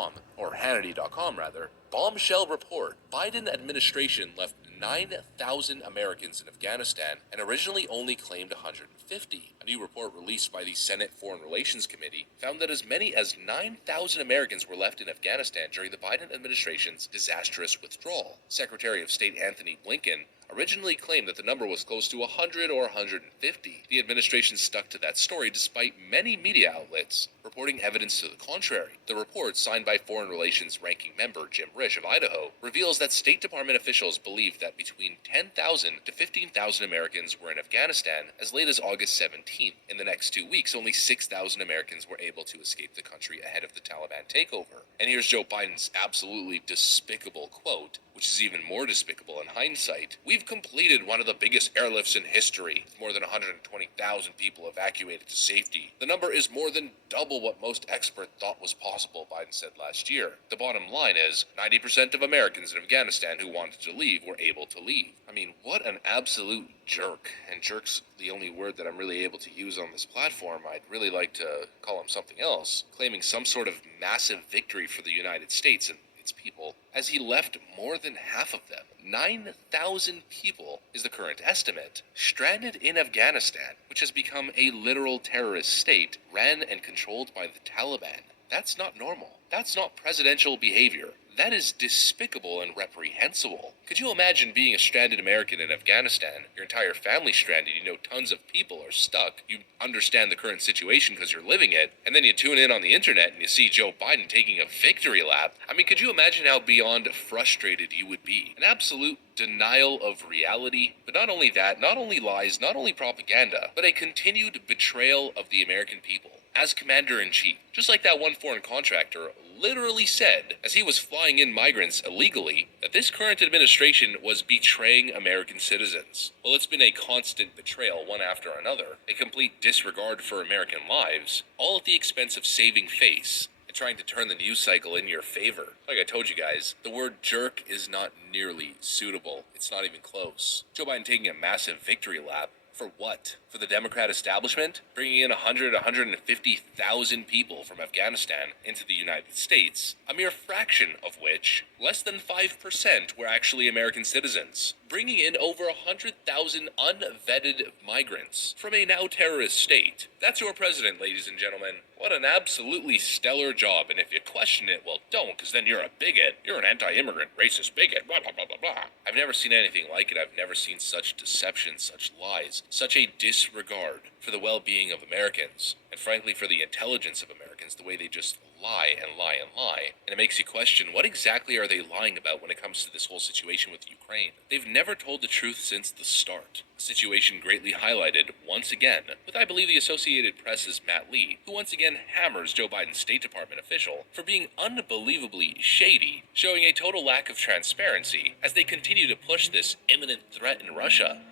Hannity.com, or Hannity.com rather, bombshell report, Biden administration left 9,000 Americans in Afghanistan and originally only claimed 150. A new report released by the Senate Foreign Relations Committee found that as many as 9,000 Americans were left in Afghanistan during the Biden administration's disastrous withdrawal. Secretary of State Anthony Blinken originally claimed that the number was close to 100 or 150. The administration stuck to that story despite many media outlets reporting evidence to the contrary. The report, signed by Foreign Relations ranking member Jim Risch of Idaho, reveals that State Department officials believed that between 10,000 to 15,000 Americans were in Afghanistan as late as August 17th. In the next 2 weeks, only 6,000 Americans were able to escape the country ahead of the Taliban takeover. And here's Joe Biden's absolutely despicable quote, which is even more despicable in hindsight. "We've completed one of the biggest airlifts in history, with more than 120,000 people evacuated to safety. The number is more than double what most experts thought was possible," Biden said last year. The bottom line is, 90% of Americans in Afghanistan who wanted to leave were able to leave. I mean, what an absolute jerk. And jerk's the only word that I'm really able to use on this platform. I'd really like to call him something else, claiming some sort of massive victory for the United States and its people, as he left more than half of them, 9,000 people is the current estimate, stranded in Afghanistan, which has become a literal terrorist state, ran and controlled by the Taliban. That's not normal. That's not presidential behavior. That is despicable and reprehensible. Could you imagine being a stranded American in Afghanistan? Your entire family stranded, you know tons of people are stuck. You understand the current situation because you're living it, and then you tune in on the internet and you see Joe Biden taking a victory lap. I mean, could you imagine how beyond frustrated you would be? An absolute denial of reality. But not only that, not only lies, not only propaganda, but a continued betrayal of the American people. As Commander-in-Chief, just like that one foreign contractor literally said, as he was flying in migrants illegally, that this current administration was betraying American citizens. Well, it's been a constant betrayal, one after another, a complete disregard for American lives, all at the expense of saving face and trying to turn the news cycle in your favor. Like I told you guys, the word jerk is not nearly suitable. It's not even close. Joe Biden taking a massive victory lap. For what? For the Democrat establishment? Bringing in 150,000 people from Afghanistan into the United States, a mere fraction of which, less than 5%, were actually American citizens. Bringing in over 100,000 unvetted migrants from a now terrorist state. That's your president, ladies and gentlemen. What an absolutely stellar job, and if you question it, well, don't, because then you're a bigot. You're an anti-immigrant, racist bigot, blah, blah, blah, blah, blah. I've never seen anything like it. I've never seen such deception, such lies, such a disregard for the well-being of Americans, and frankly for the intelligence of Americans, the way they just lie and lie and lie. And it makes you question, what exactly are they lying about when it comes to this whole situation with Ukraine? They've never told the truth since the start. A situation greatly highlighted, once again, with I believe the Associated Press's Matt Lee, who once again hammers Joe Biden's State Department official for being unbelievably shady, showing a total lack of transparency as they continue to push this imminent threat in Russia.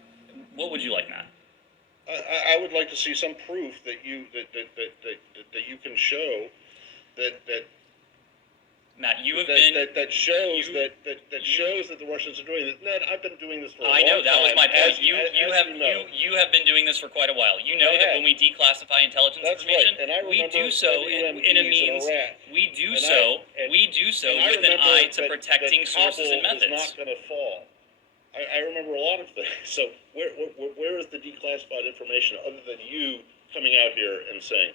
What would you like, Matt? I would like to see some proof that you can show that Matt, you have that shows that the Russians are doing this. Ned, I've been doing this for a long time. I know, that was my point. You have been doing this for quite a while. You know that when we declassify intelligence information, right. And I we do so in a means. We do so with an eye to protecting sources and methods. Is not going to fall. I remember a lot of things. So where is the declassified information other than you coming out here and saying,